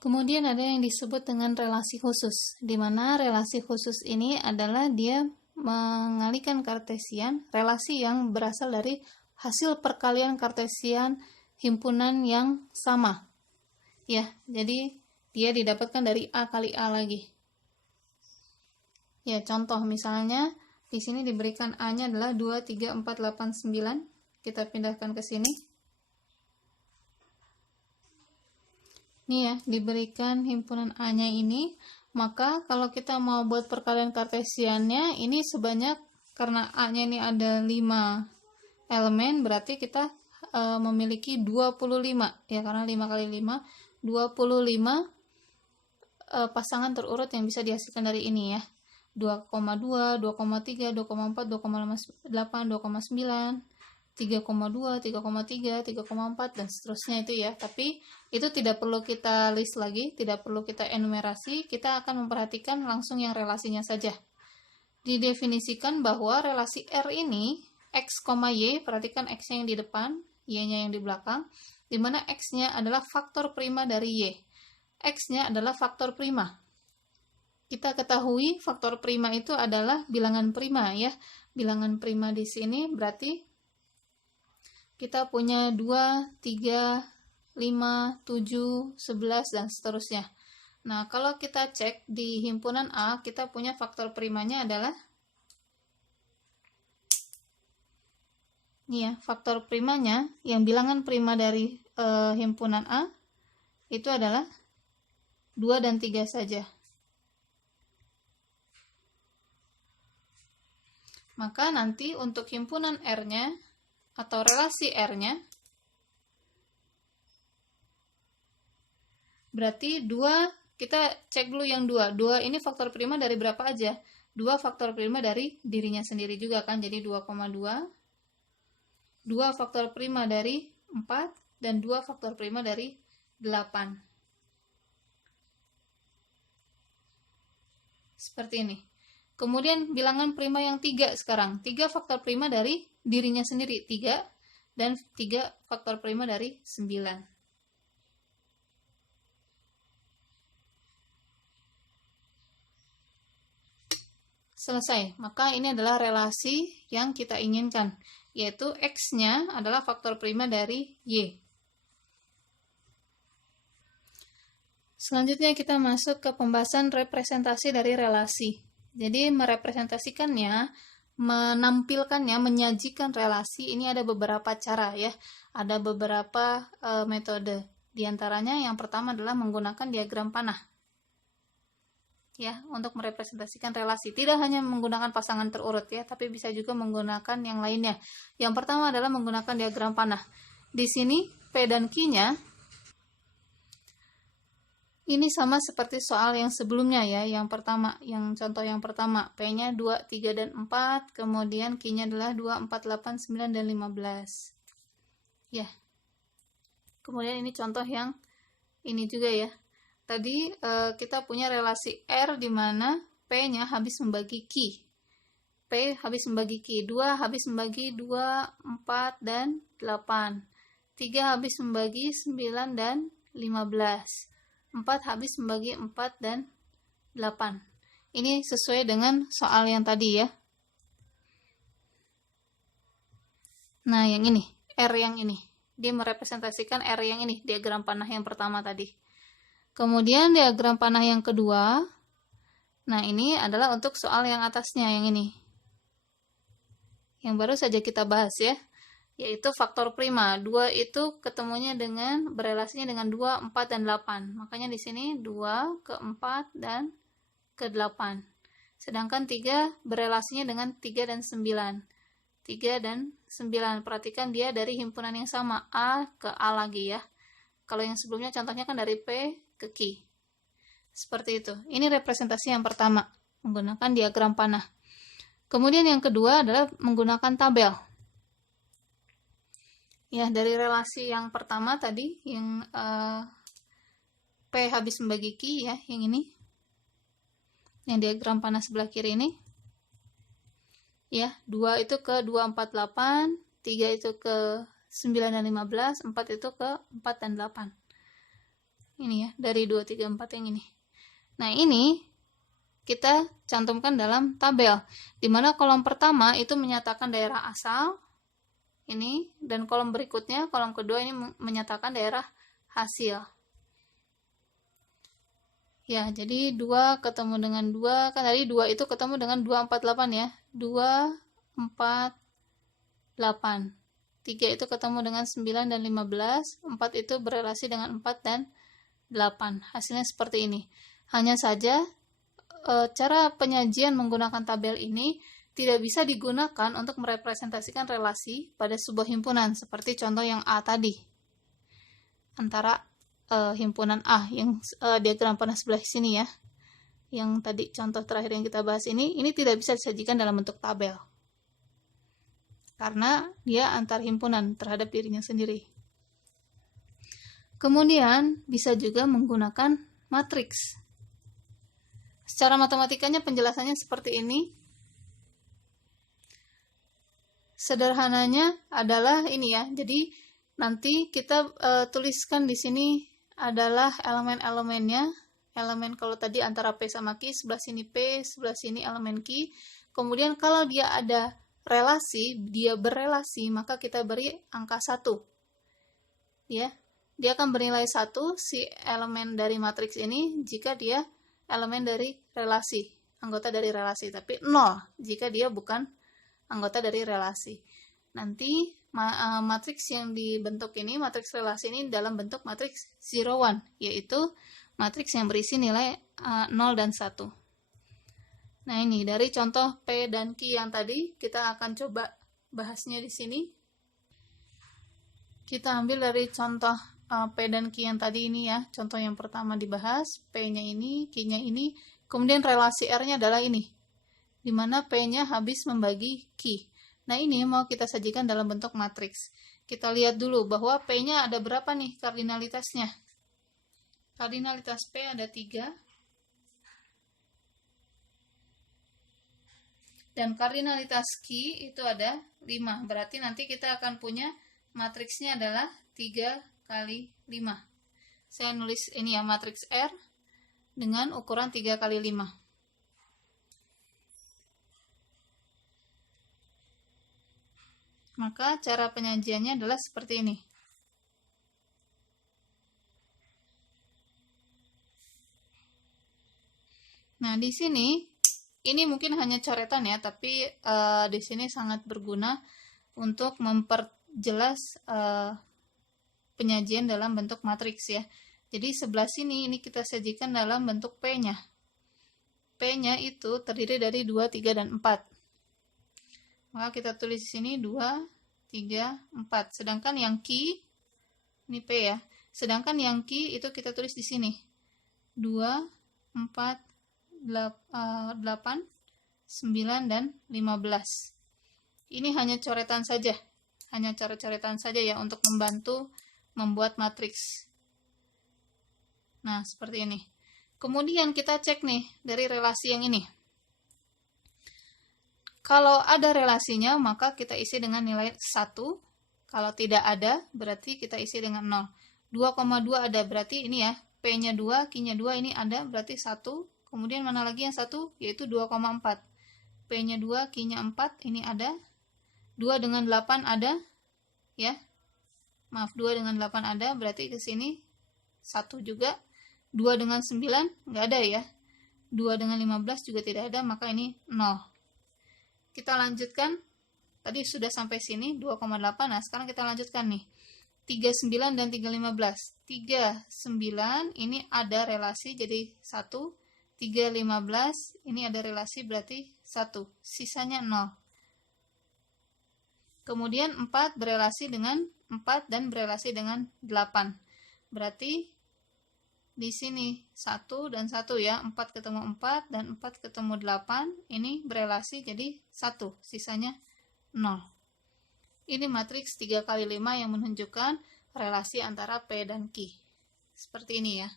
Kemudian ada yang disebut dengan relasi khusus, di mana relasi khusus ini adalah dia mengalihkan Kartesian, relasi yang berasal dari hasil perkalian Kartesian himpunan yang sama. Ya, jadi dia didapatkan dari A kali A lagi. Ya, contoh misalnya di sini diberikan A-nya adalah 2, 3, 4, 8, 9. Kita pindahkan ke sini. Nih ya, diberikan himpunan A-nya ini, maka kalau kita mau buat perkalian Kartesiannya, ini sebanyak, karena A-nya ini ada 5 elemen, berarti kita memiliki 25, ya, karena 5 kali 5, 25 pasangan terurut yang bisa dihasilkan dari ini ya. 2,2, 2,3, 2,4, 2,8, 2,9, 3,2, 3,3, 3,4 dan seterusnya itu ya. Tapi itu tidak perlu kita list lagi, tidak perlu kita enumerasi, kita akan memperhatikan langsung yang relasinya saja. Didefinisikan bahwa relasi R ini X, Y, perhatikan X-nya yang di depan, Y-nya yang di belakang, di mana X-nya adalah faktor prima dari Y. X-nya adalah faktor prima. Kita ketahui faktor prima itu adalah bilangan prima ya. Bilangan prima di sini berarti kita punya 2, 3, 5, 7, 11, dan seterusnya. Nah, kalau kita cek di himpunan A, kita punya faktor primanya adalah ini ya, faktor primanya, yang bilangan prima dari himpunan A, itu adalah 2 dan 3 saja. Maka nanti untuk himpunan R-nya, atau relasi R-nya, berarti 2, kita cek dulu yang 2. 2 ini faktor prima dari berapa aja? 2 faktor prima dari dirinya sendiri juga kan, jadi 2,2. 2 faktor prima dari 4, dan 2 faktor prima dari 8. Seperti ini. Kemudian bilangan prima yang 3 sekarang. 3 faktor prima dari dirinya sendiri, 3, dan 3 faktor prima dari 9. Selesai. Maka ini adalah relasi yang kita inginkan, yaitu X-nya adalah faktor prima dari Y. Selanjutnya kita masuk ke pembahasan representasi dari relasi. Jadi merepresentasikannya, menampilkannya, menyajikan relasi, ini ada beberapa cara ya. Ada beberapa metode. Di antaranya yang pertama adalah menggunakan diagram panah. Ya, untuk merepresentasikan relasi. Tidak hanya menggunakan pasangan terurut ya, tapi bisa juga menggunakan yang lainnya. Yang pertama adalah menggunakan diagram panah. Di sini P dan Q-nya ini sama seperti soal yang sebelumnya ya, yang pertama, yang contoh yang pertama, P-nya 2, 3, dan 4, kemudian Q-nya adalah 2, 4, 8, 9, dan 15. Ya. Kemudian ini contoh yang ini juga ya. Tadi kita punya relasi R di mana P-nya habis membagi Q. P habis membagi Q, 2 habis membagi 2, 4, dan 8. 3 habis membagi 9 dan 15. 4 habis membagi 4 dan 8. Ini sesuai dengan soal yang tadi ya. Nah, yang ini, R yang ini. Dia merepresentasikan R yang ini, diagram panah yang pertama tadi. Kemudian diagram panah yang kedua. Nah, ini adalah untuk soal yang atasnya, yang ini. Yang baru saja kita bahas ya. Yaitu faktor prima. 2 itu ketemunya dengan, berelasinya dengan 2, 4, dan 8. Makanya di sini 2 ke 4 dan ke 8. Sedangkan 3 berelasinya dengan 3 dan 9. 3 dan 9. Perhatikan dia dari himpunan yang sama, A ke A lagi ya. Kalau yang sebelumnya contohnya kan dari P ke Q. Seperti itu. Ini representasi yang pertama, menggunakan diagram panah. Kemudian yang kedua adalah menggunakan tabel. Ya, dari relasi yang pertama tadi, yang P habis membagi Q ya, yang ini. Yang diagram panah sebelah kiri ini. Ya, 2 itu ke 2, 4, 8, 3 itu ke 9 dan 15, 4 itu ke 4 dan 8. Ini ya, dari 2, 3, 4 yang ini. Nah, ini kita cantumkan dalam tabel, di mana kolom pertama itu menyatakan daerah asal, ini, dan kolom berikutnya, kolom kedua ini menyatakan daerah hasil. Ya, jadi 2 ketemu dengan 2, kan tadi 2 itu ketemu dengan 248 ya. 2, 4, 8. 3 itu ketemu dengan 9 dan 15. 4 itu berelasi dengan 4 dan 8. Hasilnya seperti ini. Hanya saja, cara penyajian menggunakan tabel ini tidak bisa digunakan untuk merepresentasikan relasi pada sebuah himpunan, seperti contoh yang A tadi. Antara himpunan A yang diagram panah sebelah sini ya, yang tadi contoh terakhir yang kita bahas ini tidak bisa disajikan dalam bentuk tabel karena dia antar himpunan terhadap dirinya sendiri. Kemudian bisa juga menggunakan matriks. Secara matematikanya penjelasannya seperti ini. Sederhananya adalah ini ya, jadi nanti kita tuliskan di sini adalah elemen-elemennya. Elemen kalau tadi antara P sama Q, sebelah sini P, sebelah sini elemen Q. Kemudian kalau dia ada relasi, dia berelasi, maka kita beri angka 1. Ya, dia akan bernilai 1 si elemen dari matriks ini jika dia elemen dari relasi, anggota dari relasi, tapi 0 jika dia bukan anggota dari relasi. Nanti matriks yang dibentuk ini, matriks relasi ini dalam bentuk matriks 0, 1, yaitu matriks yang berisi nilai 0 dan 1. Nah, ini dari contoh P dan Q yang tadi, kita akan coba bahasnya di sini. Kita ambil dari contoh P dan Q yang tadi ini ya, contoh yang pertama dibahas, P-nya ini, Q-nya ini, kemudian relasi R-nya adalah ini, di mana P-nya habis membagi Q. Nah, ini mau kita sajikan dalam bentuk matriks. Kita lihat dulu bahwa P-nya ada berapa nih kardinalitasnya. Kardinalitas P ada 3. Dan kardinalitas Q itu ada 5. Berarti nanti kita akan punya matriksnya adalah 3 kali 5. Saya nulis ini ya, matriks R dengan ukuran 3 kali 5. Maka cara penyajiannya adalah seperti ini. Nah, di sini ini mungkin hanya coretan ya, tapi di sini sangat berguna untuk memperjelas penyajian dalam bentuk matriks ya. Jadi sebelah sini ini kita sajikan dalam bentuk P-nya. P-nya itu terdiri dari 2, 3, dan 4. Maka kita tulis di sini 2, 3, 4. Sedangkan yang Q, ini P ya. Sedangkan yang Q itu kita tulis di sini. 2, 4, 8, 9, dan 15. Ini hanya coretan saja. Hanya coret-coretan saja ya untuk membantu membuat matriks. Nah, seperti ini. Kemudian kita cek nih dari relasi yang ini. Kalau ada relasinya, maka kita isi dengan nilai 1. Kalau tidak ada, berarti kita isi dengan 0. 2,2 ada, berarti ini ya, P-nya 2, Q-nya 2, ini ada, berarti 1. Kemudian mana lagi yang 1? Yaitu 2,4. P-nya 2, Q-nya 4, ini ada. 2 dengan 8 ada, ya. Maaf, 2 dengan 8 ada, berarti ke sini 1 juga. 2 dengan 9, nggak ada ya. 2 dengan 15 juga tidak ada, maka ini 0. Kita lanjutkan, tadi sudah sampai sini 2,8. Nah, sekarang kita lanjutkan nih. 39 dan 3,15. 3,9 ini ada relasi jadi 1. 3,15 ini ada relasi berarti 1. Sisanya 0. Kemudian 4 berelasi dengan 4 dan berelasi dengan 8. Berarti di sini 1 dan 1 ya, 4 ketemu 4 dan 4 ketemu 8, ini berelasi jadi 1, sisanya 0. Ini matriks 3 kali 5 yang menunjukkan relasi antara P dan Q. Seperti ini ya.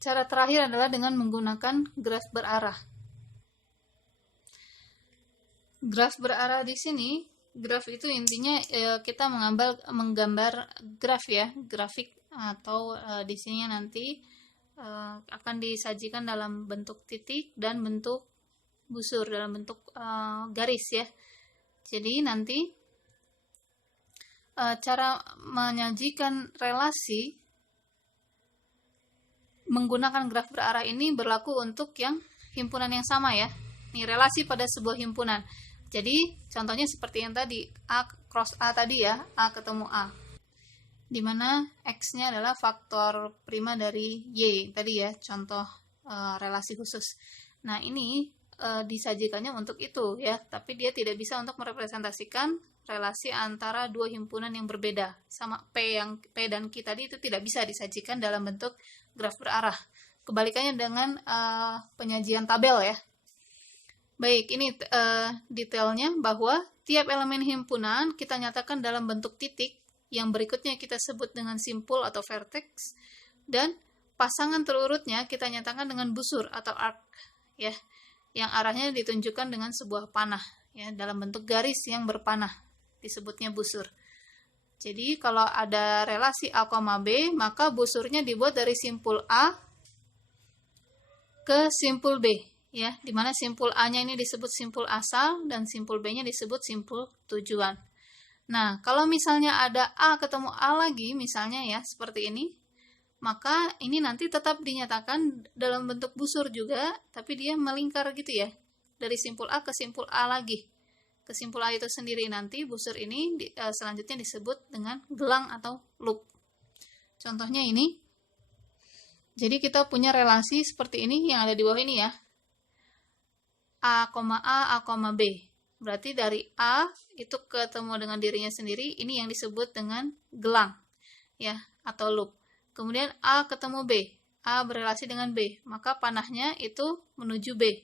Cara terakhir adalah dengan menggunakan graf berarah. Graf berarah di sini graf itu intinya kita menggambar graf ya, grafik, atau di sini nanti akan disajikan dalam bentuk titik dan bentuk busur, dalam bentuk garis ya. Jadi nanti cara menyajikan relasi menggunakan graf berarah ini berlaku untuk yang himpunan yang sama ya. Ini relasi pada sebuah himpunan. Jadi contohnya seperti yang tadi, A cross A tadi ya, A ketemu A, dimana X-nya adalah faktor prima dari Y tadi ya, contoh relasi khusus. Nah ini disajikannya untuk itu ya, tapi dia tidak bisa untuk merepresentasikan relasi antara dua himpunan yang berbeda. Sama P dan Q tadi itu tidak bisa disajikan dalam bentuk graf berarah. Kebalikannya dengan penyajian tabel ya. Baik, ini detailnya bahwa tiap elemen himpunan kita nyatakan dalam bentuk titik, yang berikutnya kita sebut dengan simpul atau vertex, dan pasangan terurutnya kita nyatakan dengan busur atau arc ya, yang arahnya ditunjukkan dengan sebuah panah ya, dalam bentuk garis yang berpanah, disebutnya busur. Jadi kalau ada relasi A, B, maka busurnya dibuat dari simpul A ke simpul B ya, dimana simpul A-nya ini disebut simpul asal dan simpul B-nya disebut simpul tujuan. Nah, kalau misalnya ada A ketemu A lagi misalnya ya, seperti ini, maka ini nanti tetap dinyatakan dalam bentuk busur juga, tapi dia melingkar gitu ya, dari simpul A ke simpul A lagi. Ke simpul A itu sendiri nanti busur ini selanjutnya disebut dengan gelang atau loop. Contohnya ini. Jadi kita punya relasi seperti ini yang ada di bawah ini ya. A, B. Berarti dari A itu ketemu dengan dirinya sendiri, ini yang disebut dengan gelang ya, atau loop. Kemudian A ketemu B, A berelasi dengan B, maka panahnya itu menuju B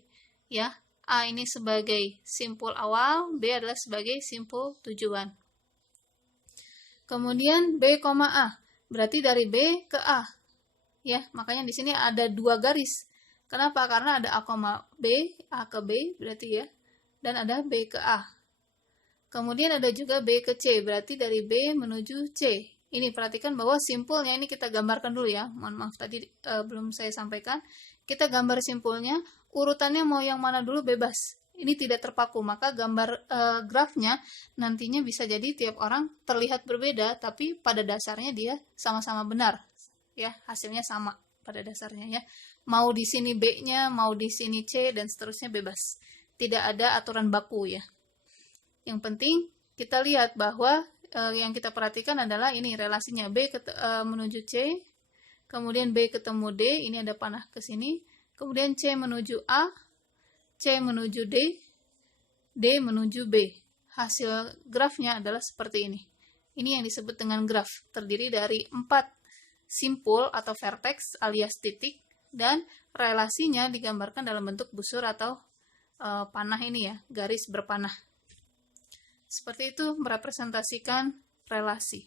ya. A ini sebagai simpul awal, B adalah sebagai simpul tujuan. Kemudian B, A, berarti dari B ke A ya, makanya di sini ada dua garis. Kenapa? Karena ada A, B, A ke B berarti ya, dan ada B ke A. Kemudian ada juga B ke C, berarti dari B menuju C. Ini perhatikan bahwa simpulnya ini kita gambarkan dulu ya. Mohon maaf tadi belum saya sampaikan. Kita gambar simpulnya, urutannya mau yang mana dulu bebas. Ini tidak terpaku, maka gambar grafnya nantinya bisa jadi tiap orang terlihat berbeda, tapi pada dasarnya dia sama-sama benar. Ya, hasilnya sama pada dasarnya ya. Mau di sini B-nya, mau di sini C, dan seterusnya bebas. Tidak ada aturan baku ya. Yang penting kita lihat bahwa yang kita perhatikan adalah ini relasinya B menuju C, kemudian B ketemu D, ini ada panah ke sini, kemudian C menuju A, C menuju D, D menuju B. Hasil grafnya adalah seperti ini. Ini yang disebut dengan graf, terdiri dari 4 simpul atau vertex alias titik, dan relasinya digambarkan dalam bentuk busur atau panah ini ya, garis berpanah. Seperti itu merepresentasikan relasi.